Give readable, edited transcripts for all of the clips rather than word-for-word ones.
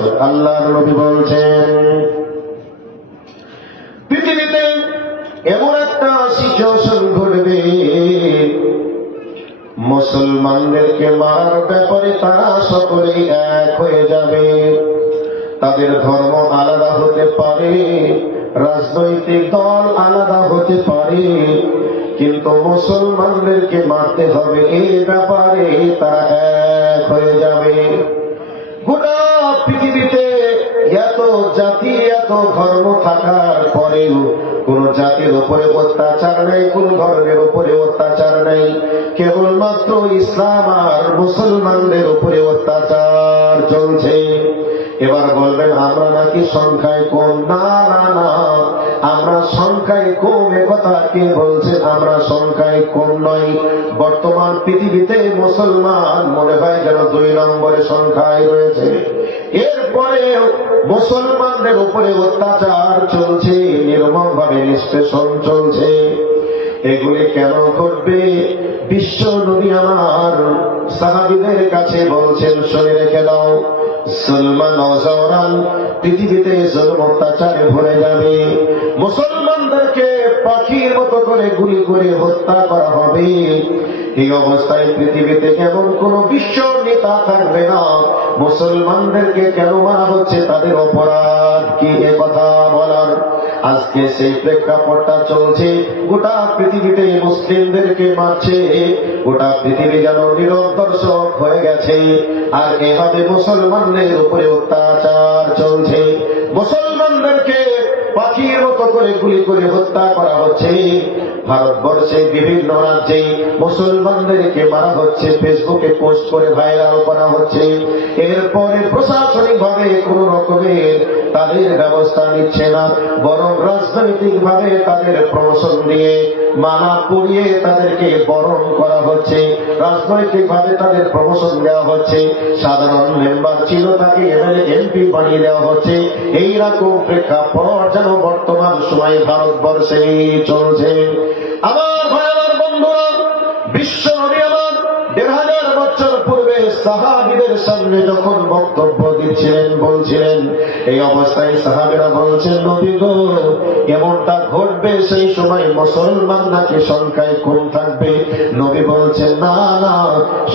আসুক। আল্লাহর নবী বলছেন পৃথিবীতে এমন একটা সিচুয়েশন ঘটবে, মুসলমানদেরকে মারার ব্যাপারে তারা সকলেই এক হয়ে যাবে। তাদের ধর্ম আলাদা হতে পারে, রাজনৈতিক দল আলাদা হতে পারে, কিন্তু মুসলমানদেরকে মারতে হবে এই ব্যাপারে তারা এক হয়ে যাবে। গোটা পৃথিবীতে এত জাতি এত ধর্ম থাকার পরেও কোন জাতির উপরে অত্যাচার নেই, কোন ধর্মের উপরে অত্যাচার নেই, কেবলমাত্র ইসলাম আর মুসলমানদের উপরে অত্যাচার চলছে। এবার বলবেন আমরা নাকি সংখ্যায় কম। না না না, আমরা সংখ্যায় কম একথা কে বলছে? আমরা সংখ্যায় কম নই। বর্তমান পৃথিবীতে মুসলমান মনে হয় যেন 2 নম্বরে সংখ্যায় রয়েছে। এরপরে মুসলমানদের উপরে অত্যাচার চলছে, নির্মমভাবে নিষ্পেষণ চলছে। এগুলি কেন ঘটবে? বিশ্ব নবী আমার সাহাবীদের কাছে বলছেন, শুনে রেখে দাও, মুসলমান নওজওয়ান পৃথিবীতে জুলুম অত্যাচারে ভরে যাবে। মুসলমানদেরকে পাখির মতো করে গুলি করে হত্যা করা হবে। এই অবস্থায় পৃথিবীতে কেমন কোন বিশ্ব নেতা থাকবে না। মুসলমানদেরকে কেন মারা হচ্ছে, তাদের অপরাধ কি এ কথা বলার আজকে সেই প্রেক্ষাপটটা চলছে। গোটা পৃথিবীতে মুসলিমদেরকে মারছে, গোটা পৃথিবী যেন নীরব দর্শক হয়ে গেছে। আর এভাবে মুসলমানদের উপরে অত্যাচার চলছে, মুসলমানদেরকে পাখির মতো করে গুলি করে হত্যা করা হচ্ছে। ভারতবর্ষে বিভিন্ন রাজ্যে মুসলমানদেরকে মারা হচ্ছে, ফেসবুকে পোস্ট করে ভাইরাল করা হচ্ছে। এরপরে প্রশাসনিক ভাবে কোন রকমের তাদের ব্যবস্থা নিচ্ছে না, বরং রাজনৈতিক ভাবে তাদের প্রমোশন দিয়ে মানা পড়িয়ে তাদেরকে বরণ করা হচ্ছে, রাজনৈতিক ভাবে তাদের প্রমোশন দেওয়া হচ্ছে। সাধারণ মেম্বার ছিল, তাকে এমএলএ এমপি বানিয়ে দেওয়া হচ্ছে। এইরকম প্রেক্ষাপট যেন বর্তমান সময়ে ভারতবর্ষে চলছে। আমার ভাই আমার বন্ধুরা, বিশ্ব নবী আমার 1500 বছর পূর্বে সাহাবীদের সামনে যখন বক্তব্য দিচ্ছিলেন, বলছিলেন, এই অবস্থায় সাহাবীরা বলছেন, নবী গো এমনটা ঘটবে সেই সময় মুসলমান নাকি সংখ্যায় কম থাকবে? নবী বলছেন না না,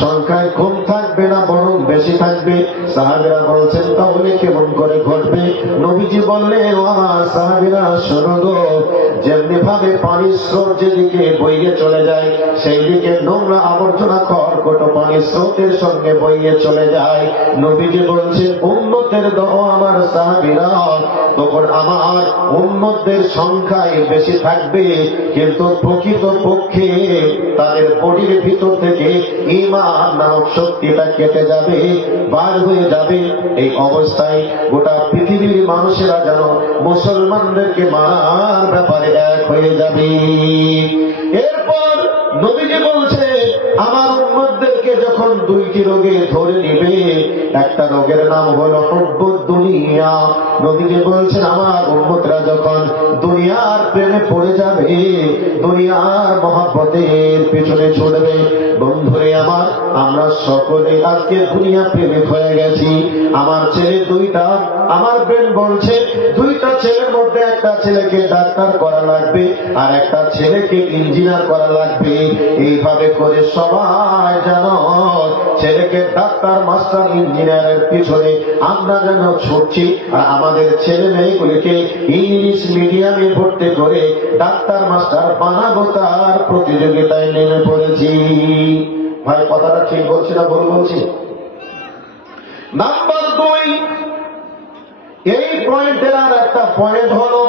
সংখ্যায় কম থাকবে না, বরং বেশি থাকবে। সাহাবীরা বলছেন তাহলে কেমন করে ঘটবে? নবীজি বললেন, ও আমার সাহাবীরা শোনো গো, যেমনি ভাবে পানির স্রোত যেদিকে বইয়ে চলে যায়, সেই দিকে নোংরা আবর্জনা খড়কুট পানির স্রোতের সঙ্গে বইয়ে চলে যায়। নবীজি বলছেন উম্মতের দোয়া আমার সাহাবীরা, তখন আমার উম্মতদের সংখ্যায় বেশি থাকবে, কিন্তু প্রকৃত পক্ষে তাদের বডির ভিতর থেকে ঈমান নামক শক্তিটা কেটে যাবে, বার হয়ে যাবে। এই অবস্থায় গোটা পৃথিবীর মানুষেরা যেন মুসলমানদেরকে মারার ব্যাপারে এক হয়ে যাবে। এরপর নবীজি বলছে আমার উম্মতদেরকে যখন 2টি রোগে ধরে নিবে, একটা রোগের নাম হলো হুব্বুদ দুনিয়া। নবীজি বলছেন আমার উম্মতরা যখন দুনিয়ার প্রেমে পড়ে যাবে, দুনিয়ার মহব্বতের পিছনে ছুটবে। বন্ধুরে আমার, আমরা সকলে আজকে দুনিয়া প্রেমিক হয়ে গেছি। আমার ছেলে 2টা, আমার ব্রেন বলছে 2টা ছেলের মধ্যে একটা ছেলেকে ডাক্তার করা লাগবে আর একটা ছেলেকে ইঞ্জিনিয়ার করা লাগবে। এইভাবে করে সবাই যেন ছেলেকে ডাক্তার মাস্টার ইঞ্জিনিয়ারের পিছনে আমরা যেন ছুটছি, আর আমাদের ছেলে মেয়েগুলিকে ইংলিশ মিডিয়ামে ভর্তি করে ডাক্তার মাস্টার বানাবো তার প্রতিযোগিতায় নেমে পড়েছি। ভাই কথাটা ঠিক বলছি না ভুল বলছি? নাম্বার 2, এই পয়েন্টের আর একটা পয়েন্ট হলো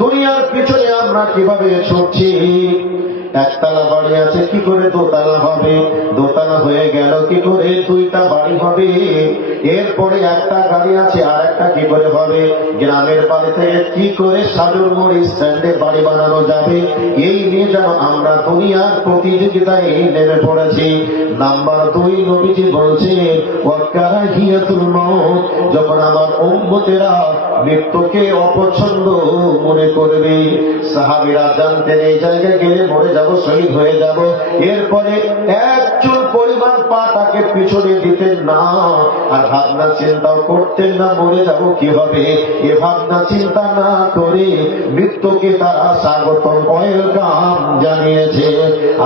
দুনিয়ার পিছনে আমরা কিভাবে ছুটছি। একতলা বাড়ি আছে, কি করে দোতলা হবে? দোতলা হয়ে গেল কি করে 2টা বাড়ি হবে? এরপরে একটা গাড়ি আছে, আর একটা কি করে হবে? গ্রামের বাড়ি থেকে কি করে সাজুর মোড় স্ট্যান্ডে বাড়ি বানানো যাবে? এই নিয়ে যেন আমরা দুনিয়ার প্রতিযোগিতায় নেমে পড়েছি। নাম্বার 2, নবীজি বলছে ওয়াকারাহিয়াতুল মউত, যখন আমার উম্মতেরা মৃত্যুকে অপছন্দ মনে করবে। সাহাবীরা জানতেন এই জায়গায় গেলে মরে যাব, শহীদ হয়ে যাব। এরপরে এক চুল পরিমাণ পা তাকে পিছনে দিতেন না, আর ভাবনা চিন্তাও করতেন না মরে যাব কি হবে। এ ভাবনা চিন্তা না করে মৃত্যুকে তারা স্বাগতম, ওয়েলকাম জানিয়েছে।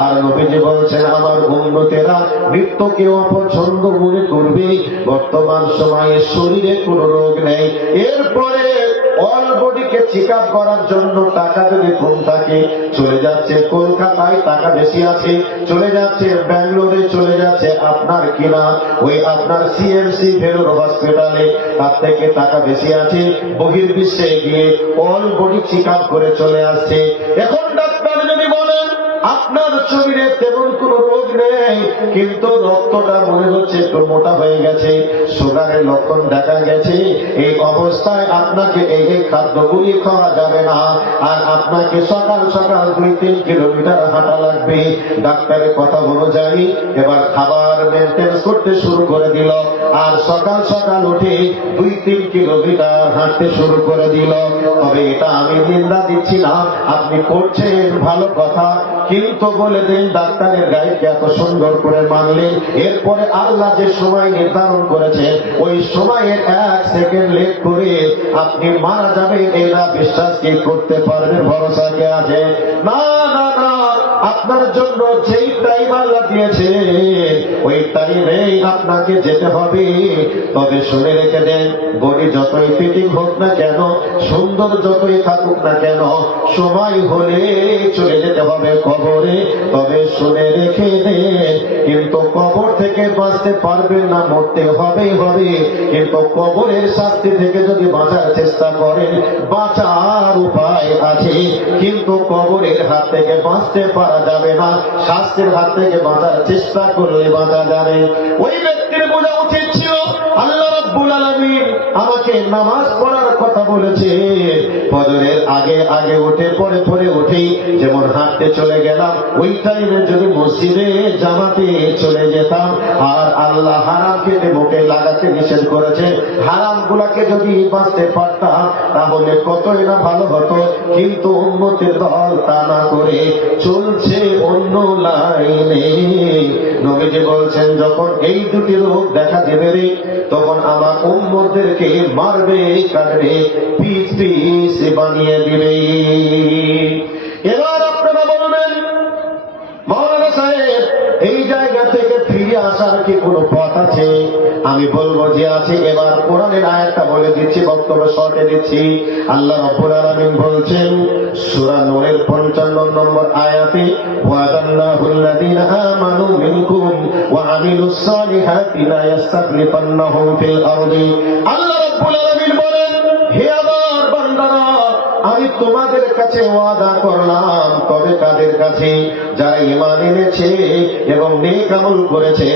আর নবীজি বলছেন, আমার উম্মতেরা মৃত্যুকে অপছন্দ মনে করবে। বর্তমান সময়ে শরীরে কোনো রোগ নেই, এরপরে অল বডিকে চেক আপ করার জন্য টাকা যদি কম থাকে, চলে যাচ্ছে কলকাতায়, টাকা বেশি আছে, চলে যাচ্ছে ব্যাঙ্গালোরে, চলে যাচ্ছে আপনার কিনা ওই আপনার সিএমসি ভেলোর হসপিটালে, তার থেকে টাকা বেশি আছে, বহির্বিশ্বে গিয়ে অল বডি চেক আপ করে চলে আসছে। এখন ডাক্তার যদি বলেন আপনার শরীরে তেমন কোনো রোগ নেই, কিন্তু রক্তটা মনে হচ্ছে একটু মোটা হয়ে গেছে, সুগারের লক্ষণ দেখা গেছে, এই অবস্থায় আপনাকে এই খাদ্যগুলি খাওয়া যাবে না, আর আপনাকে সকাল সকাল 2-3 কিলোমিটার হাঁটা লাগবে। ডাক্তারের কথা অনুযায়ী এবার খাবার মেনটেন্স করতে শুরু করে দিল, আর সকাল সকাল উঠে 2-3 কিলোমিটার হাঁটতে শুরু করে দিল। তবে এটা আমি নিন্দা দিচ্ছি না, আপনি করছেন ভালো কথা, কিন্তু বলে দিন ডাক্তারের গাইডকে এত সুন্দর করে মানলেন, এরপরে আল্লাহ যে সময় নির্ধারণ করেছে ওই সময়ের 1 সেকেন্ড লেট করে আপনি মারা যাবেন, এরা বিশ্বাস কি করতে পারবেন? ভরসা কে আছে? না না না, আপনার জন্য যেই টাইম আল্লাহ দিয়েছে ওই টাইমেই আপনাকে যেতে হবে। তবে শুনে রেখে দেন, বডি যতই ফিটিং হোক না কেন, সুন্দর যতই থাকুক না কেন, সময় হলে চলে যেতে হবে কবরে। তবে শুনে রেখে দেন, কিন্তু কবর থেকে বাঁচতে পারবেন না, মরতে হবেই হবে। কিন্তু কবরের শাস্তি থেকে যদি বাঁচার চেষ্টা করেন, বাঁচার উপায় আছে, কিন্তু কবরের হাত থেকে বাঁচতে পারা যাবে না, শাস্তির হাত থেকে বাঁচার চেষ্টা করলে বাঁচা যাবে। ওই ব্যক্তির বোঝা উচিত ছিল আল্লাহ রাব্বুল আলামিন আমাকে নামাজ পড়ার কথা বলেছে, ফজরের আগে আগে উঠে পরে পরে উঠেই যেমন হাঁটতে চলে গেলাম, ওই টাইমে যদি মসজিদে জামাতে চলে যেতাম, আর আল্লাহ হারাম খেতে মুখে লাগাতে নিষেধ করেছে, হারাম গুলাকে যদি বাঁচতে পারতাম তাহলে কতই না ভালো হতো। কিন্তু উম্মতের দল তা না করে চলছে অন্য লাইনে। নবীজি বলছেন, যখন এই দুটি রোগ দেখা দেবে রে, তখন আমার উম্মতদেরকে মারবে, কাটবে, পিস পিস বানিয়ে দিবে। এবার আপনারা বলবেন, মৌলানা সাহেব এই জায়গা থেকে ফিরে আসার কি কোনো পথ আছে? আমি বলবো যে আছে। এবার কোরআনের আয়াতটা বলে দিচ্ছি, বক্তব্য শর্টে দিচ্ছি। আল্লাহ রাব্বুল আলামিন বলছেন সূরা নূরের 55 নম্বর আয়াতে, ওয়াদাল্লাহুল্লাযীনা আমানু মিনকুম ওয়া আমিলুস সালিহাতি লা ইস্তাখলিফান্নাহুম ফিল আরদি। আল্লাহ রাব্বুল আলামিন বলেন, হে আমার বান্দারা, আমি তোমাদের কাছে ওয়াদা করলাম, তবে কাদের কাছে? যারা ঈমান এনেছে এবং নেক আমল করেছে।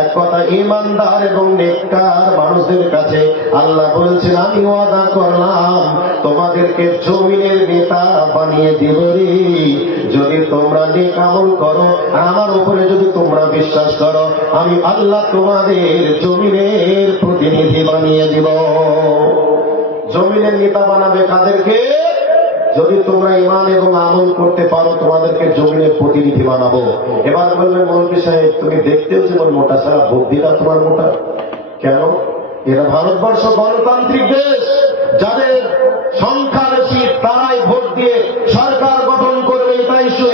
এক কথা, ঈমানদার এবং নেককার মানুষদের কাছে আল্লাহ বলছেন, আমি ওয়াদা করলাম তোমাদেরকে জমিনের নেতা বানিয়ে দিব রে, যদি তোমরা নেক আমল করো আর আমার উপরে যদি তোমরা বিশ্বাস করো, আমি আল্লাহ তোমাদের জমিনের প্রতিনিধি বানিয়ে দিব। জমিনের নেতা বানাবে কাদেরকে? যদি তোমরা ঈমান এবং আমল করতে পারো, তোমাদেরকে জমিনের প্রতিনিধি বানাবো। এবার বলবেন, মৌলভী সাহেব তুমি দেখতেও যেমন মোটা, সারা বুদ্ধিটা তোমার মোটা কেন? এরা ভারতবর্ষ গণতান্ত্রিক দেশ, যাদের সংখ্যা বেশি তারাই ভোট দিয়ে সরকার গঠন করবে,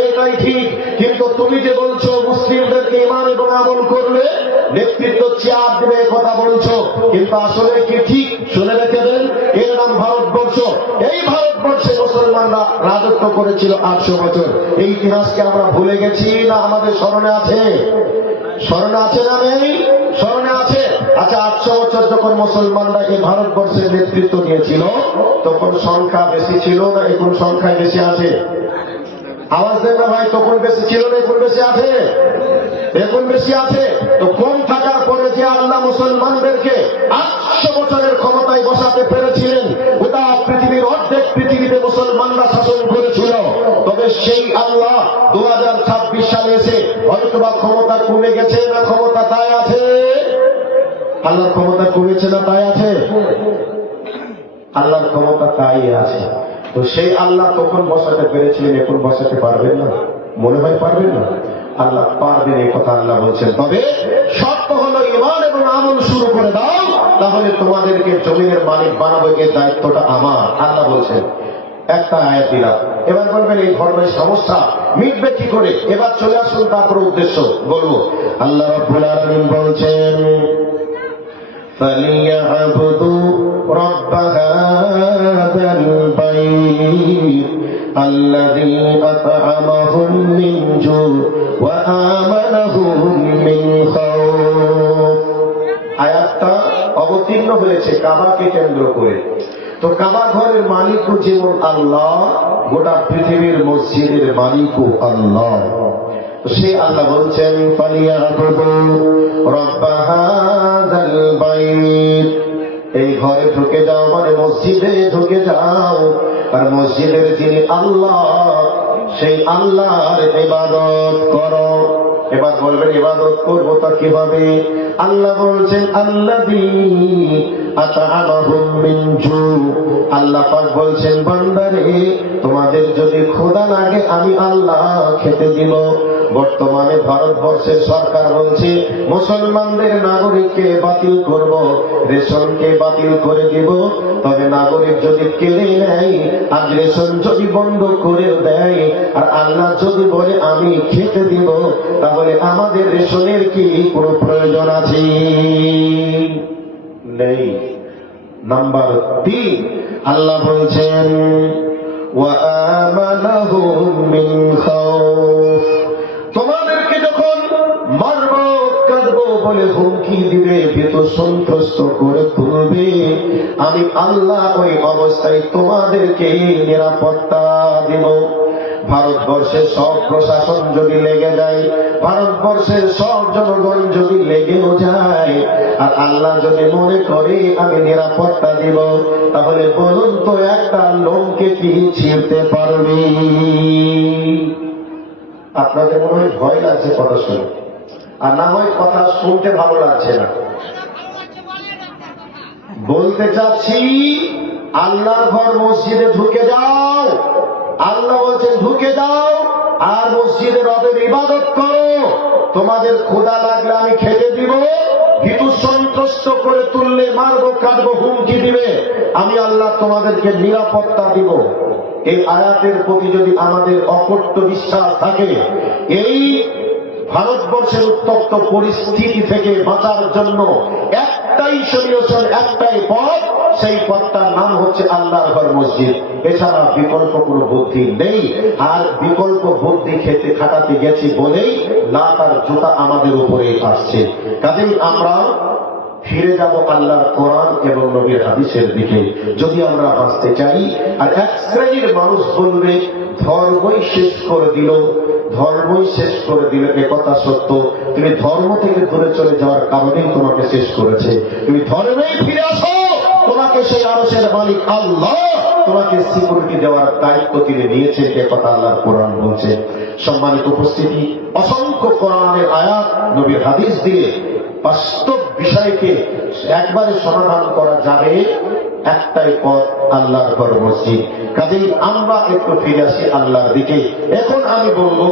এটাই ঠিক। কিন্তু তুমি যে বলছো মুসলিমদেরকে ঈমান এবং আমল করলে নেতৃত্ব চেয়ার দেবে, কথা বলছো, কিন্তু আসলে কি ঠিক? শুনে রেখে দেন, এর নাম ভারতবর্ষ। এই ভারতবর্ষে মুসলমানরা রাজত্ব করেছিল 800 বছর। এই ইতিহাসকে আমরা ভুলে গেছি না আমাদের স্মরণে আছে? স্মরণে আছে না নেই? স্মরণে আছে। আচ্ছা, 800 বছর যখন মুসলমানরা এই ভারতবর্ষের নেতৃত্ব নিয়েছিল, তখন সংখ্যা বেশি ছিল না এখন সংখ্যায় বেশি আছে? আওয়াজ দেন না ভাই, তখন বেশি ছিল না এখন বেশি আছে? এখন বেশি আছে। তো কম থাকার পরে যে আল্লাহ মুসলমানদেরকে 800 বছরের ক্ষমতায় বসাতে পেরেছিলেন, গোটা পৃথিবীর অর্ধেক পৃথিবীতে মুসলমানরা শাসন করেছিল। তবে সেই আল্লাহ 2026 সালে এসে হয়তোবা ক্ষমতা কমে গেছে না ক্ষমতা তাই আছে? আল্লাহর ক্ষমতা কমেছে না তাই আছে? আল্লাহর ক্ষমতা তাই আছে। তো সেই আল্লাহ তখন বসাতে পেরেছিলেন, এখন বসাতে পারবেন না? মনে হয় পারবেন না? আল্লাহ পারবেন, এই কথা আল্লাহ বলছেন। তবে শর্ত হলো ঈমান এবং আমল শুরু করে দাও, তাহলে তোমাদেরকে জমিনের মালিক বানাবো, এর দায়িত্বটা আমার। আল্লাহ বলছেন। একটা আয়াত দিলাম, এবার বলবেন এই ধর্মের সমস্যা মিটবে কি করে? এবার চলে আসুন তারপর উদ্দেশ্য বলবো। আল্লাহ রাব্বুল আলামিন বলছেন, فَلْيَعْبُدُوا رَبَّ هَذَا الْبَيْتِ الَّذِي أَطْعَمَهُم مِّن جُوعٍ وَآمَنَهُم مِّن خَوْفٍ। আয়াতটা অবতীর্ণ হয়েছে কাবাকে কেন্দ্র করে। তো কাবা ঘরের মালিকও যেমন আল্লাহ, গোটা পৃথিবীর মসজিদের মালিকও আল্লাহ। সে আল্লাহ বলছেন, ফালিয়াবুদু রাব্ব হাযাল বাইত, এই ঘরে ঢুকে যাও মানে মসজিদে ঢুকে যাও, আর মসজিদের যিনি আল্লাহ সেই আল্লাহর ইবাদত করো। এবার বলবেন ইবাদত করবো তা কিভাবে? আল্লাহ বলছেন, আল্লাযী আত'আমাহুম মিন জু', আল্লাহ পাক বলছেন, বান্দারে তোমাদের যদি ক্ষুধা লাগে আমি আল্লাহ খেতে দিব। বর্তমানে ভারতবর্ষের সরকার বলছে মুসলমানদের নাগরিককে বাতিল করব, রেশনকে বাতিল করে দিব। তবে নাগরিক যদি কেড়ে নেয় আর রেশন যদি বন্ধ করে দেয়, আর আল্লাহ যদি বলে আমি খেতে দিব, তাহলে আমাদের রেশনের কি কোনো প্রয়োজন আছে? নেই। নাম্বার 3, আল্লাহ বলছেন, ওয়া আমানাহুম মিন খাউফ, তোমাদেরকে যখন মারব কাঁদবো বলে হুমকি দিবে, ভীত সন্ত্রস্ত করে তুলবে, আমি আল্লাহ ওই অবস্থায় তোমাদেরকে নিরাপত্তা দেব। ভারতবর্ষের সব প্রশাসন যদি লেগে যায়, ভারতবর্ষের সব জনগণ যদি লেগেও যায়, আর আল্লাহ যদি মনে করে আমি নিরাপত্তা দিব, তাহলে বলুন তো একটা লোককে কি ছিঁড়তে পারবে? আপনাদের মনে হয় ভয় লাগছে কথা শুনে, আর না হয় কথা শুনতে ভালো লাগছে না। বলতে চাচ্ছি, আল্লাহর ঘর মসজিদে ঢুকে যাও, আল্লাহ বলছেন ঢুকে যাও, আর মসজিদে রবের ইবাদত করো। তোমাদের ক্ষুধা লাগলে আমি খেতে দিব, ভীতু সন্ত্রস্ত করে তুললে মারবো কাটবো হুমকি দিবে, আমি আল্লাহ তোমাদেরকে নিরাপত্তা দিব। এই আয়াতের প্রতি যদি আমাদের অকট্ট বিশ্বাস থাকে, এই ভারতবর্ষের উত্তপ্ত পরিস্থিতি থেকে বাঁচার জন্য একটাই সলিউশন, একটাই পথ, সেই পথটার নাম হচ্ছে আল্লাহর ঘর মসজিদ। এছাড়া বিকল্প কোনো বুদ্ধি নেই। আর বিকল্প বুদ্ধি খেতে খাটাতে গেছি বলেই লাত আর জুতা আমাদের উপরে আসছে। কাজেই আমরা ফিরে যাব আল্লাহর কোরআন এবং নবীর হাদিসের দিকে যদি আমরা বাঁচতে চাই। আর এক শ্রেণীর মানুষ বলবে ধর্মই শেষ করে দিল, ধর্মই শেষ করে দিল। একথা সত্য, তুমি ধর্ম থেকে দূরে চলে যাওয়ার কারণেই তোমাকে শেষ করেছে। তুমি ধর্মেই ফিরে আসো, তোমাকে সেই আরশের মালিক আল্লাহ তোমাকে সিকিউরিটি দেওয়ার দায়িত্ব তিনি নিয়েছে। একথা আল্লাহর কোরআন বলছে। সম্মানিত উপস্থিতি, অসংখ্য কোরআনের আয়াত নবীর হাদিস দিয়ে বাস্তব বিষয়কে একবারে সমাধান করা যাবে। একটাই পথ, আল্লাহর ঘর মসজিদ। কাজেই আমরা একটু ফিরে আসি আল্লাহর দিকে। এখন আমি বলবো,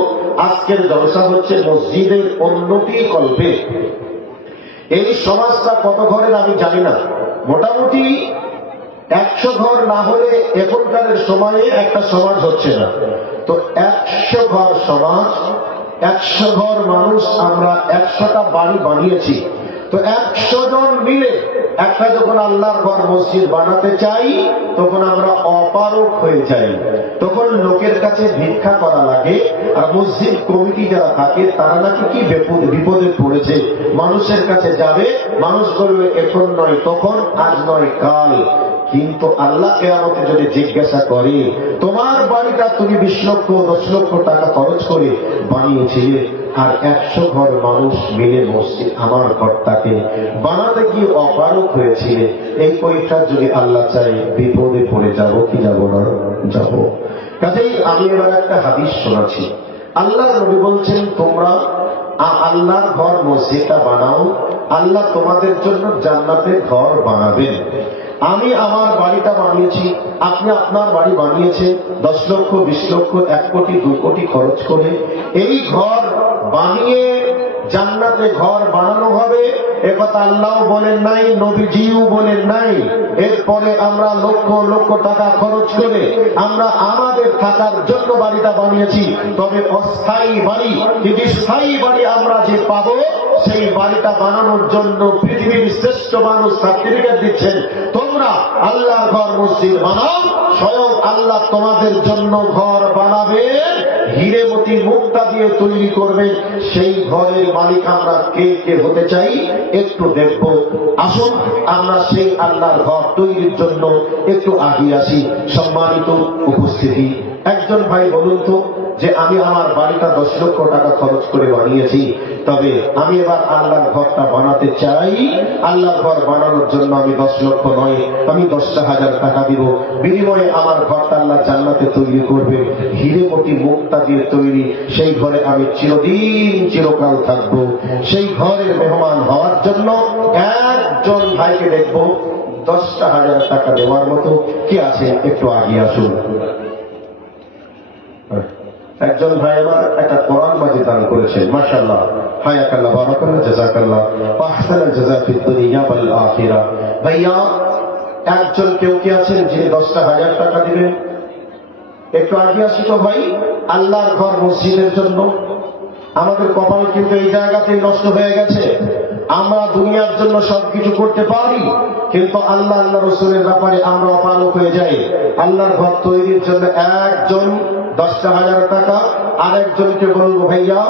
আজকের জলসা হচ্ছে মসজিদের উন্নতি কল্পে। এই সমাজটা কত ঘরের আমি জানি না, মোটামুটি 100 ঘর না হলে এখনকার সময়ে একটা সমাজ হচ্ছে না। তো 100 ঘর সমাজ, 100 ঘর মানুষ, আমরা 100টা বাড়ি বানিয়েছি। তো 100 জন মিলে একটা যখন আল্লাহর ঘর মসজিদ বানাতে চাই, তখন আমরা অপারক হয়ে যাই। তখন লোকের কাছে ভিক্ষা করা লাগে। আর মসজিদ কমিটি যারা থাকে তারা নাকি কি বিপদে পড়েছে, মানুষের কাছে যাবে, মানুষ বলবে এখন নয় তখন, আজ নয় কাল। কিন্তু আল্লাহ কিয়ামতে যদি জিজ্ঞাসা করে, তোমার বাড়িটা তুমি 20 লক্ষ 10 লক্ষ টাকা খরচ করে বানিয়েছিলে, আর 100 ঘর মানুষ মিলে মসজিদ আমার ঘরটাকে বানাতে গিয়ে অপারক হয়েছিলে, এই পরীক্ষা যদি আল্লাহ চাই বিপদে পড়ে যাব কি যাব না? যাব। কাজেই আমি এবার একটা হাদিস শোনাচ্ছি। আল্লাহ নবী বলছেন, তোমরা আল্লাহর ঘর মসজিদটা বানাও, আল্লাহ তোমাদের জন্য জান্নাতের ঘর বানাবেন। আমি আমার বাড়িটা বানিয়েছি, আপনি আপনার বাড়ি বানিয়েছেন 10 লক্ষ 20 লক্ষ 1 কোটি 2 কোটি খরচ করে। এই ঘর বানিয়ে জান্নাতে ঘর বানানো হবে, একথা আল্লাহ বলেন নাই, নবীজিও বলেন নাই। এরপরে আমরা লক্ষ লক্ষ টাকা খরচ করে আমরা আমাদের থাকার জন্য বাড়িটা বানিয়েছি। তবে অস্থায়ী বাড়ি, কিন্তু স্থায়ী বাড়ি আমরা যে পাবো, সেই বাড়িটা বানানোর জন্য পৃথিবীর শ্রেষ্ঠ মানুষ সার্টিফিকেট দিচ্ছেন, তোমরা আল্লাহর ঘর মসজিদ বানাও। স্বয়ং আল্লাহ তোমাদের জন্য ঘর বানাবে, হীরেমতি মুক্তা দিয়ে তৈরি করবেন। সেই ঘরের মালিক আমরা কে কে হতে চাই একটু দেখব। আসুন আমরা সেই আল্লাহর ঘর তৈরির জন্য একটু আগিয়ে আসি। সম্মানিত উপস্থিতি, একজন ভাই বলুন তো যে আমি আমার বাড়িটা 10 লক্ষ টাকা খরচ করে বানিয়েছি, তবে আমি এবার আল্লাহর ঘরটা বানাতে চাই। আল্লাহর ঘর বানানোর জন্য আমি 10 লক্ষ নয়, আমি 10,000 টাকা দিব। বিনিময়ে আমার ঘরটা আল্লাহ জান্নাতে তৈরি করবে, হীরেমতি মুক্তা দিয়ে তৈরি। সেই ঘরে আমি চিরদিন চিরকাল থাকবো। সেই ঘরের মেহমান হওয়ার জন্য একজন ভাইকে দেখব 10,000 টাকা দেওয়ার মতো কি আছে, একটু আগিয়ে আসুন। একজন ভাই আমার একটা কোরআন মাজিদ দান করেছেন, মাশাআল্লাহ, হায়াকাল্লাহ, বারাকাল্লাহ, জাযাকাল্লাহ, আহসানাল জাযা ফিদ দুনিয়া ওয়াল আখিরাহ। ভাইয়া, একজন কেউ কি আছেন যে 10,000 টাকা দিবেন? একটু আগে আসি তো ভাই, আল্লাহর ঘর মসজিদের জন্য। আমাদের কপাল কিন্তু এই জায়গাতেই নষ্ট হয়ে গেছে। আমরা দুনিয়ার জন্য সবকিছু করতে পারি, কিন্তু আল্লাহ আল্লাহ রসুলের ব্যাপারে আমরা অপারক হয়ে যাই। আল্লাহর ঘর তৈরির জন্য একজন 10,000 টাকা, আরেকজনকে বলবো ভাইয়া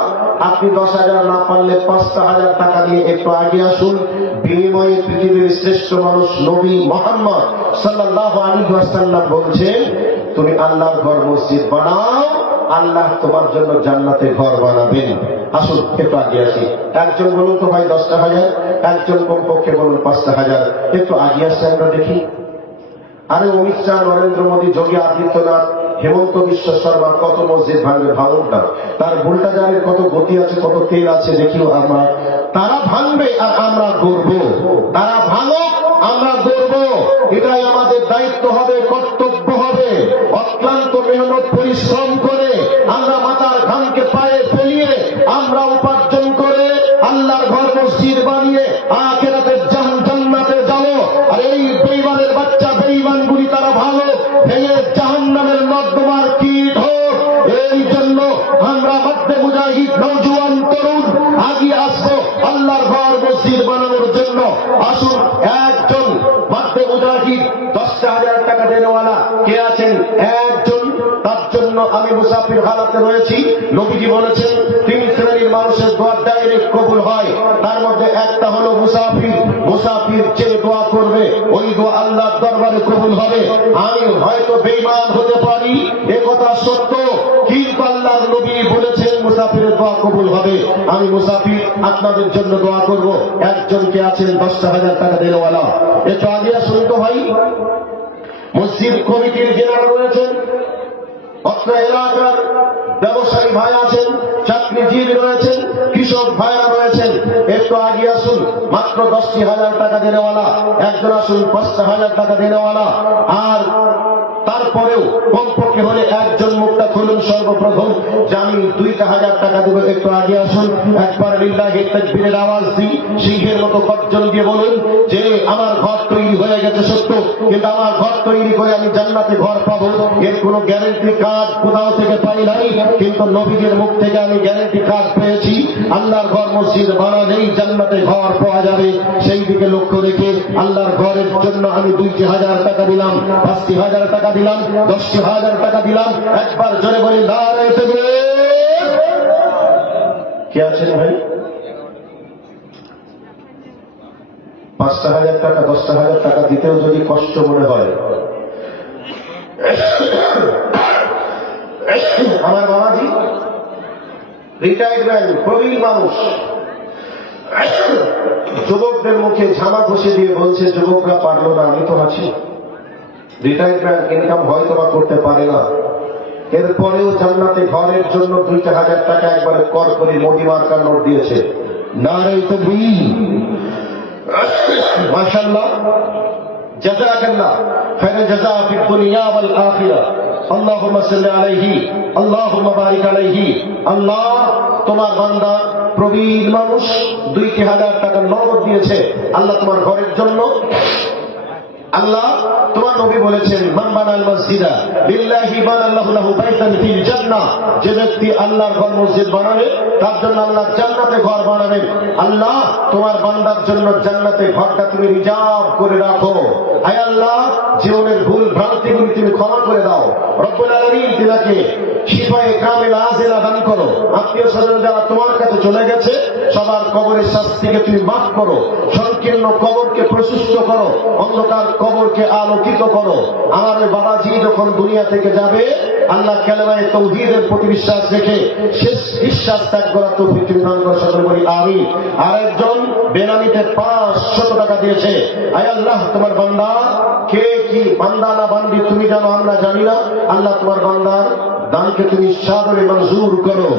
আপনি 10,000 না পারলে 5,000 টাকা দিয়ে একটু আগে আসুন। বিনিময়ে পৃথিবীর শ্রেষ্ঠ মানুষ নবী মুহাম্মদ সাল্লাল্লাহু আলাইহি ওয়াসাল্লাম বলছেন, তুমি আল্লাহর ঘর মসজিদ বানাও, আল্লাহ তোমার জন্য জান্নাতে ঘর বানাবেন। আসুন একটু আগে আসি। একজন বলুন তো ভাই 10,000, একজন কমপক্ষে বলুন 5,000। একটু আগে আসছে আমরা দেখি। আরে অমিত শাহ, নরেন্দ্র মোদী, যোগী আদিত্যনাথ, হেমন্ত বিশ্ব শর্মা কত মসজিদ ভাঙবে, ভাঙুক না। তার বুলটাজারের কত গতি আছে, কত তেল আছে, দেখিও আমরা। তারা ভাঙবে আর আমরা গড়বো। তারা ভাঙুক, আমরা গড়বো। এটাই আমাদের দায়িত্ব হবে, কর্তব্য হবে। অক্লান্ত মেহনত পরিশ্রম করে আমরা মাথার ঘামকে পায়ে ফেলিয়ে আমরা উপার্জন করে আল্লাহর ঘর মসজিদ বানিয়ে আখিরাতের জান্নাতে যাবো। আর এই বেঈমানের বাচ্চা বেঈমানগুলি তারা ভালো ভেঙে জাহান্নামের নর্দমার কীট হোক। এই জন্য আমরা মধ্যে মুজাহিদ নওজোয়ান তরুণ আগিয়ে আসবো আল্লাহর ঘর মসজিদ বানানোর জন্য। আসুন একজন মধ্যে মুজাহিদ 10,000 টাকা দেওয়ালা কে আছেন? একজন। তার জন্য আমি মুসাফির হালাতে রয়েছি। নবীজি বলেছেন 3 শ্রেণীর মানুষের দোয়া ডাইরেক্ট কবুল হয়, তার মধ্যে একটা হলো মুসাফির। মুসাফির যে দোয়া করবে ওই দোয়া আল্লাহর দরবারে কবুল হবে। আমি হয়তো বেঈমান হতে পারি, এ কথা সত্য, কিন্তু আল্লাহর নবী বলেছেন মুসাফিরের দোয়া কবুল হবে। আমি মুসাফির, আপনাদের জন্য দোয়া করব। একজনকে আছেন 10,000 টাকা দেওয়ালা, একটু আগে আসুন তো ভাই। মসজিদ কমিটির যারা রয়েছেন, অত্র এলাকার ব্যবসায়ী ভাই আছেন, চাকরিজীবী রয়েছেন, কৃষক ভাইরা রয়েছেন, একটু আগে আসুন। মাত্র 10,000 টাকা দেওয়ালা একজন আসুন, 5,000 টাকা দেওয়ালা। আর তারপরেও কমপক্ষে হলে একজন মুখটা খুলুন সর্বপ্রথম যে আমি 2,000 টাকা দেবো। একটু আগে আসুন, একবার লিল্লাহি তাকবীরের আওয়াজ দিই, সিংহের মতো গর্জন দিয়ে বলুন যে আমার ঘর তৈরি হয়ে গেছে সত্য, কিন্তু আমার ঘর তৈরি করে আমি জান্নাতে ঘর পাবো এর কোনো গ্যারেন্টি কার্ড কোথাও থেকে পাই নাই, কিন্তু নবীদের মুখ থেকে আমি গ্যারেন্টি কার্ড পেয়েছি। আল্লাহর ঘর মসজিদ বানালেই জান্নাতে ঘর পাওয়া যাবে। সেই দিকে লক্ষ্য রেখে আল্লাহর ঘরের জন্য আমি 2,000 টাকা দিলাম, 5,000 টাকা দিলাম, 10,000 টাকা দিলাম। একবার জোরে বলি নারায়ে তাকবীর। কে আছেন ভাই? 5,000 টাকা 10,000 টাকা দিতেও যদি কষ্ট মনে হয়, আমার বাবাজি রিটায়ার্ড প্রবীণ মানুষ, যুবকদের মুখে ঝামা ঘষে দিয়ে বলছে যুবকরা পারলো না, আমি তো আছি। রিটায়ারমেন্ট ইনকাম হয়তো বা করতে পারে না, এরপরেও জান্নাতে ঘরের জন্য 2,000 টাকা একবারে কর করে মোদি মার্কার নোট দিয়েছে। নারায়ে তাকবীর, মাশাআল্লাহ। জাযাকাল্লাহ খায়রাল জাযা ফিদ দুনিয়া ওয়াল আখিরাহ। আল্লাহুম্মা সাল্লি আলাইহি আল্লাহুম্মা বারিক আলাইহি। আল্লাহ, তোমার বান্দা প্রবীণ মানুষ 2,000 টাকা নগদ দিয়েছে আল্লাহ তোমার ঘরের জন্য। আল্লাহ, তোমার নবী বলেছেন, মান বানাল মসজিদা লিল্লাহি বানাল্লাহু লাহু বাইতান ফিল জান্নাহ, যে ব্যক্তি আল্লাহর ঘর মসজিদ বানাবে তার জন্য আল্লাহ জান্নাতে ঘর বানাবেন। আল্লাহ, তোমার বান্দার জন্য জান্নাতে ঘরটা তুমি রিজার্ভ করে রাখো। আয় আল্লাহ, জীবনের ভুল ভ্রান্তিগুলি তুমি ক্ষমা করে দাও। রব্বুল আলামিন তিনাকে শিফায়ে কামিল আযিলা দান করো। আত্মীয় স্বজন যারা তোমার কাছে চলে গেছে সবার কবরের শাস্তিকে তুমি মাফ করো। সংকীর্ণ কবরকে প্রশস্ত করো, অন্ধকার কবরকে আলোকিত করো। আমার ওই বাবাজি যখন দুনিয়া থেকে যাবে আল্লাহ কালেমায়ে তাওহীদের প্রতি বিশ্বাস রেখে শেষ বিশ্বাস ত্যাগ করার তৌফিক দান করো, সকলে বলি আমিন। আরেকজন বেনামিতে 500 টাকা দিয়েছে। আয় আল্লাহ, তোমার বান্দা কে কি বান্দা না বান্দি তুমি জানো, আমরা জানি না। আল্লাহ, তোমার বান্দার দানকে তুমি সাদরে মঞ্জুর করো,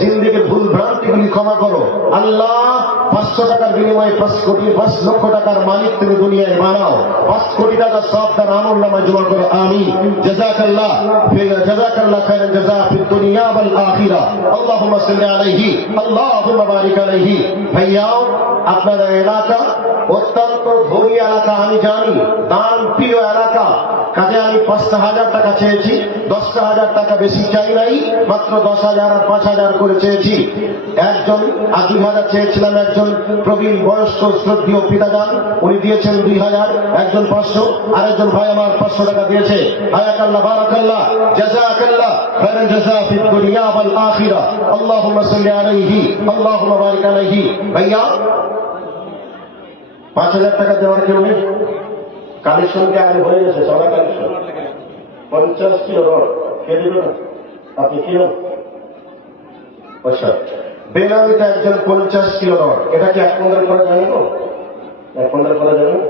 জিন্দেগির ভুল ভ্রান্তিগুলি ক্ষমা করো। আল্লাহ, 500 টাকার বিনিময়ে 5 লক্ষ টাকার মালিক তুমি দুনিয়ায় বানাও। 5 কোটি টাকা সব তার আমলনামায় জমা করো, আমিন। জাযাকাল্লাহ খায়রাল জাযা ফিদ দুনিয়া ওয়াল আখিরাহ। আল্লাহুম্মা সাল্লি আলাইহি আল্লাহুম্মা বারিক আলাইহি। ভাইয়া, আপনাদের এলাকা অত্যন্ত ধনী এলাকা, আমি জানি, দান প্রিয় এলাকা। কাজে আমি 5,000 টাকা চেয়েছি, 10,000 টাকা বেশি চাই নাই, মাত্র 10,000 আর 5,000 করে চেয়েছি। একজন 2,000 চেয়েছিলাম, একজন প্রবীণ বয়স্ক শ্রদ্ধেয় পিতাজান উনি দিয়েছেন 2,000, একজন 500, আরেকজন ভাই আমার 500 টাকা দিয়েছে। হায়াকাল্লাহ বারাকাল্লাহ জাযাকাল্লাহ খায়রাল জাযা ফিদ দুনিয়া ওয়াল আখিরাহ। আল্লাহুম্মা সাল্লি আলাইহি আল্লাহুম্মা বারিক আলাইহি। ভাইয়া, 5,000 টাকা দেওয়ার কেউ নেই? কালেকশনকে আগে হয়ে গেছে, সবাই কালেকশন 50 কিলো রড কে দিল না? আপনি কিলো আচ্ছা, বেনামিতে একজন 50 কিলো রড, এটা কি 1 কুইন্টাল করা যাবে না? 1 কুইন্টাল করা যাবে না?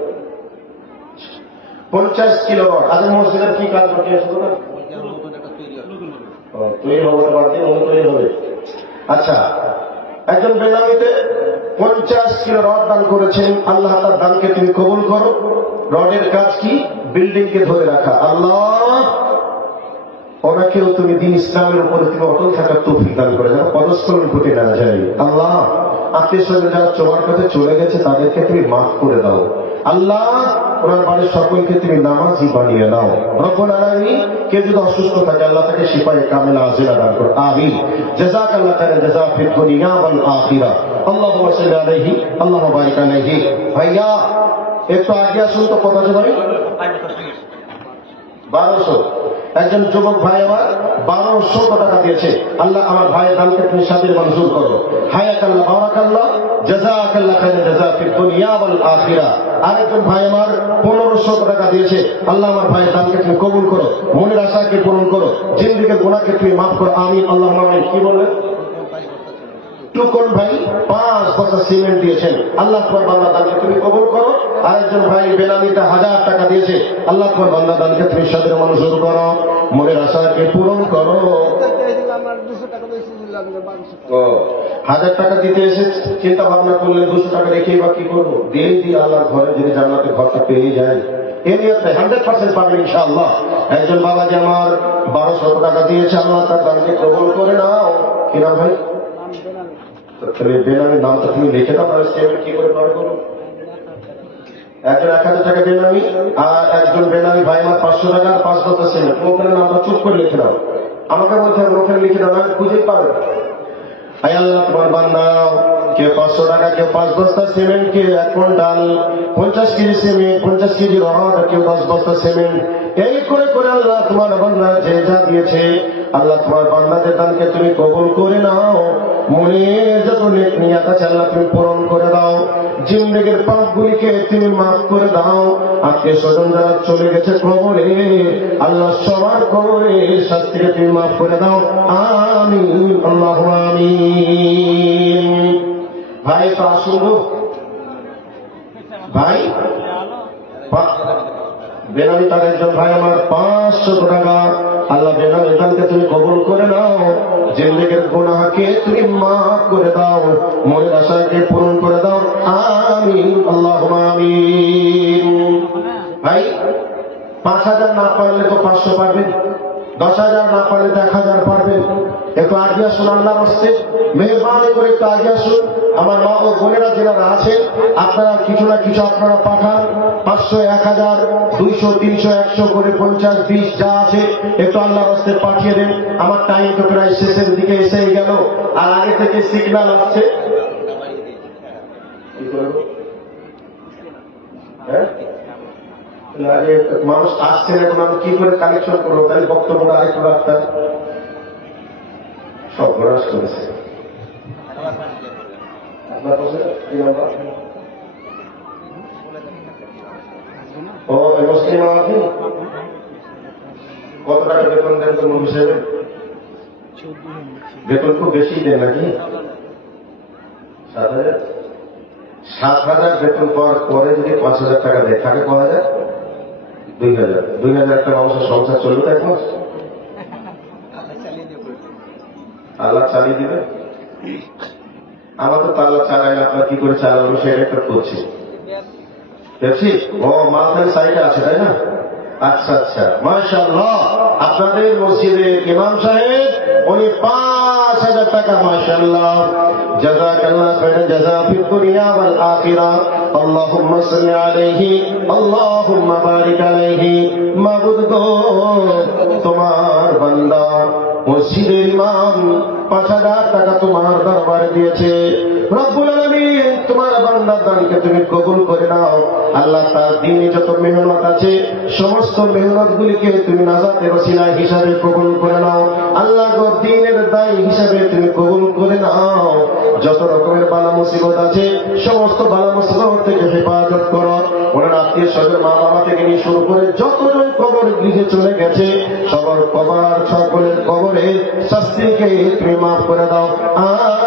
50 কিলো রড। আজকে মসজিদের কি কাজ বাকি আছে? তৈরি হবে, বাদ দিয়ে তৈরি হবে। আচ্ছা, একজন বেনামিতে 50 কিলো রড দান করেছেন। আল্লাহ তার দানকে তুমি কবুল করো। রডের কাজ কি? বিল্ডিং কে ধরে রাখা। আল্লাহ, ওনাকেও তুমি দিন ইসলামের উপরে তুমি অটল থাকার তৌফিক দান করে, যেন পদস্খলন ঘটে না যায়। আল্লাহ, আত্মীয় স্বজন যারা তোমার কাছে চলে গেছে তাদেরকে তুমি মাফ করে দাও। আল্লাহ, ওনার বাড়ির সকলকে তুমি নামাজি বানিয়ে দাও। রব্বুল আলামিন, কেউ যদি অসুস্থ থাকে আল্লাহ তাকে শিফায়ে কামিলা আযিলা দান করো, আমিন। জাযাকাল্লাহ খায়রাল জাযা ফিদ দুনিয়া ওয়াল আখিরাহ। আল্লাহুম্মা সাল্লি আলাইহি আল্লাহুম্মা বারিক আলাইহি। ভাইয়া, একটু আগে আসুন তো, কত আছে ভাই? 1200। একজন যুবক ভাই আমার 1200 টাকা দিয়েছে। আল্লাহ, আমার ভাইয়ের দানকে তুমি সাদরে মঞ্জুর করো। হায়াকাল্লাহ বারাকাল্লাহ জাযাকাল্লাহ খায়রাল জাযা ফিদ দুনিয়া ওয়াল আখিরাহ। আরেকজন ভাই আমার 1500 টাকা দিয়েছে। আল্লাহ, আমার ভাইয়ের দানকে তুমি কবুল করো, মনের আশাকে পূরণ করো, জিন্দেগির গুনাহকে তুমি মাফ করো, আমিন। আল্লাহুম্মা আমিন। কি বললেন? টুকন ভাই 5 বস্তা সিমেন্ট দিয়েছেন। আল্লাহ, তোমার বান্দা দানকে তুমি কবুল করো। আরেকজন ভাই বেনামিতে 1000 টাকা দিয়েছে। আল্লাহ, তোমার বান্দা দানকে তুমি সাদরে মঞ্জুর করো, মনের আশাকে পূরণ করো। 1000 টাকা দিতে এসে চিন্তা ভাবনা করলে 200 টাকা রেখেই বা কি করবো? দিয়ে দিয়ে আল্লাহর ঘরে যদি জান্নাতে ঘরটা পেয়ে যায়, এ নিয়ে 100% পাবেন ইনশাআল্লাহ। একজন বাবাজি আমার 1200 টাকা দিয়েছে। আল্লাহ তার দানকে কবুল করে নাও। কিনা ভাই? বেনামির নামটা তুমি লিখে দাও, তাহলে সে কি করে পাবে বলো? একজন 1000 টাকা বেনামি, আর একজন বেনামি ভাই আমার 500 টাকা আর 5 বছর ছিল। ওখানে নামটা চুপ করে লিখে দাও, আমাকে বলতে হবে ওখানে লিখে দাও, আমি খুঁজে পারবে। আয় আল্লাহ, তোমার বান্দা কেউ 500 টাকা, কেউ 5 বস্তা সিমেন্ট, কেউ 1 quintal, 50 KG cement, 50 KG rod, কেউ 10 বস্তা সিমেন্ট, এই করে করে আল্লাহ তোমার বান্দা যে যা দিয়েছে আল্লাহ তোমার বান্দাদের দানকে তুমি কবুল করে নাও। মনে যত নেক নিয়াত আছে আল্লাহ তুমি পূরণ করে দাও। জিন্দেগির পাপগুলিকে তুমি মাফ করে দাও। আত্মীয় স্বজন যারা চলে গেছে কবরে আল্লাহ সবার কবরে শাস্তিকে তুমি মাফ করে দাও, আমিন। আল্লাহু আমিন। ভাই তো আসুন ভাই। বেনামি তার একজন ভাই আমার 500 টাকা। আল্লাহ, বেনামি দানকে তুমি কবুল করে নাও, জিন্দেগির গুনাহকে তুমি মাফ করে দাও, মনের আশাকে পূরণ করে দাও, আমিন। আল্লাহুম্মা আমিন। ভাই 5,000 না পারলে তো 500 পারবেন, 10,000 না পারলে তো 1,000 পারবেন। একটু আগে আসুন, আল্লাহর হস্তে মেহরবানি করে একটু আগে আসুন। আমার মা ও বোনেরা যারা আছেন, আপনারা কিছু না কিছু আপনারা পাঠান। 500, 1,000, 200, 300, 100 করে 50, 20 যা আছে একটু আল্লাহর হস্তে পাঠিয়ে দেন। আমার টাইম তো প্রায় শেষের দিকে এসে গেল, আর আগে থেকে সিগন্যাল আসছে। মানুষ আসছে, এখন আমি কি করে কালেকশন করবো? তাহলে বক্তব্যটা আরেকটু রাখতাম। সব গ্রাস করেছে। ও মুসলিম আপনি কত টাকা বেতন দেন তো মূল হিসেবে? বেতন খুব বেশি দেন নাকি? 7,000। 7,000 বেতন পাওয়ার পরে যদি 5,000 টাকা দেয়, থাকে ক হাজার? 2,000। 2,000 একটা মানুষের সংসার চলবে তো এক মাস? আল্লাহ চালিয়ে দিবে। আমার তো আল্লাহ চালাই, আপনার কি করে চালাবো সেটা একটা করছি। দেখছি ও মালখানি সাইডে আছে, তাই না? আচ্ছা আচ্ছা, মাশাআল্লাহ। আপনাদের মসজিদের ইমাম সাহেব উনি 5,000 টাকা, মাশাআল্লাহ, জাযাকাল্লাহ খায়রান জাযা ফিদ দুনিয়া ওয়াল আখিরাহ। আল্লাহুম্মা সাল্লি আলাইহি, আল্লাহুম্মা বারিক আলাইহি। মাবুদ গো, তোমার বান্দা মসজিদের ইমাম 5,000 টাকা তোমার দরবারে দিয়েছে। রব্বুল আলামিন তোমার বান্দার দানকে তুমি কবুল করে নাও। আল্লাহ তার দিনে যত মেহনত আছে সমস্ত মেহনত গুলিকে তুমি নাজাতের ওসিলা হিসাবে কবুল করে নাও। আল্লাহ গো, দিনের দায়ী হিসাবে তুমি কবুল করে নাও। যত রকমের বালা মুসিবত আছে সমস্ত বালা মুসিবত থেকে হেফাজত করো। ওনার আত্মীয় স্বজন, মা বাবা থেকে নিয়ে শুরু করে যতজন কবর গৃহে চলে গেছে সকলের কবরের শাস্তিকে তুমি মাফ করে দাও।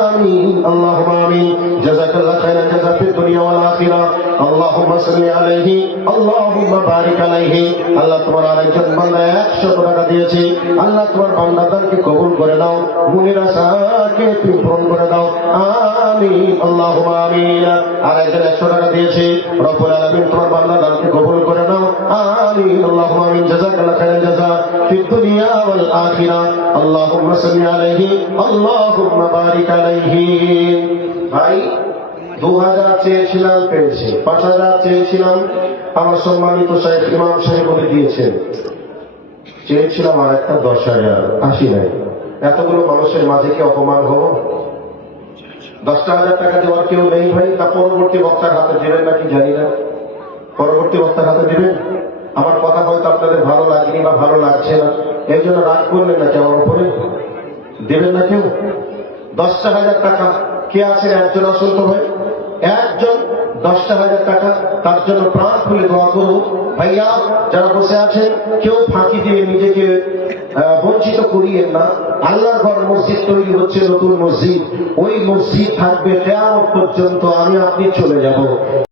আমিন, আল্লাহুম্মা আমিন। জাযাকাল্লাহ খায়রান জাযা ফিদ দুনিয়া ওয়াল আখিরাহ। আল্লাহুম্মা সাল্লি আলাইহি, আল্লাহুম্মা বারিক আলাইহি। আল্লাহ তোমার আরেকজন বান্দা 100 টাকা দিয়েছে। আল্লাহ তোমার বান্দাদেরকে কবুল করে দাও, মনের আশাকে তুমি পূরণ করে দাও। আমিন, আল্লাহুম্মা আমিন। আরেকজন 100 টাকা দিয়েছে। রব্বুল আলামিন তোমার বান্দাদেরকে কবুল করে নাও। আমিন, আল্লাহুম্মা আমিন। জাযাকাল্লাহ খায়রান জাযা ফিদ দুনিয়া ওয়াল আখিরাহ। আল্লাহুম্মা সাল্লি আলাইহি, আল্লাহুম্মা বারিক আলাইহি। ভাই 2,000 চেয়েছিলাম, পেয়েছি। 5,000 চেয়েছিলাম, আমার সম্মানিত শাইখ ইমাম সাহেব বলে দিয়েছেন। চেয়েছিলাম আর একটা 10,000, আসি নাই। এতগুলো মানুষের মাঝে কি অপমান হবো? 10,000 টাকা দেওয়ার কেউ নেই ভাই। তা পরবর্তী বক্তার হাতে দেবেন নাকি জানি না। পরবর্তী বক্তার হাতে দেবেন। আমার কথা হয়তো আপনাদের ভালো লাগেনি বা ভালো লাগছে না, এই জন্য রাগ করলেন নাকি আমার উপরে? দেবেন না কেউ? 10,000 টাকা কে আছে? একজন আসুন তো ভাই, একজন। 10,000 টাকা, তার জন্য প্রাণ খুলে দোয়া করুন। ভাইয়া যারা বসে আছেন, কেউ ফাঁকি দিয়ে নিজেকে বঞ্চিত করিয়েন না। আল্লাহর ঘর মসজিদ তৈরি হচ্ছে, নতুন মসজিদ। ওই মসজিদ থাকবে কিয়ামত পর্যন্ত। আমি আপনি চলে যাব।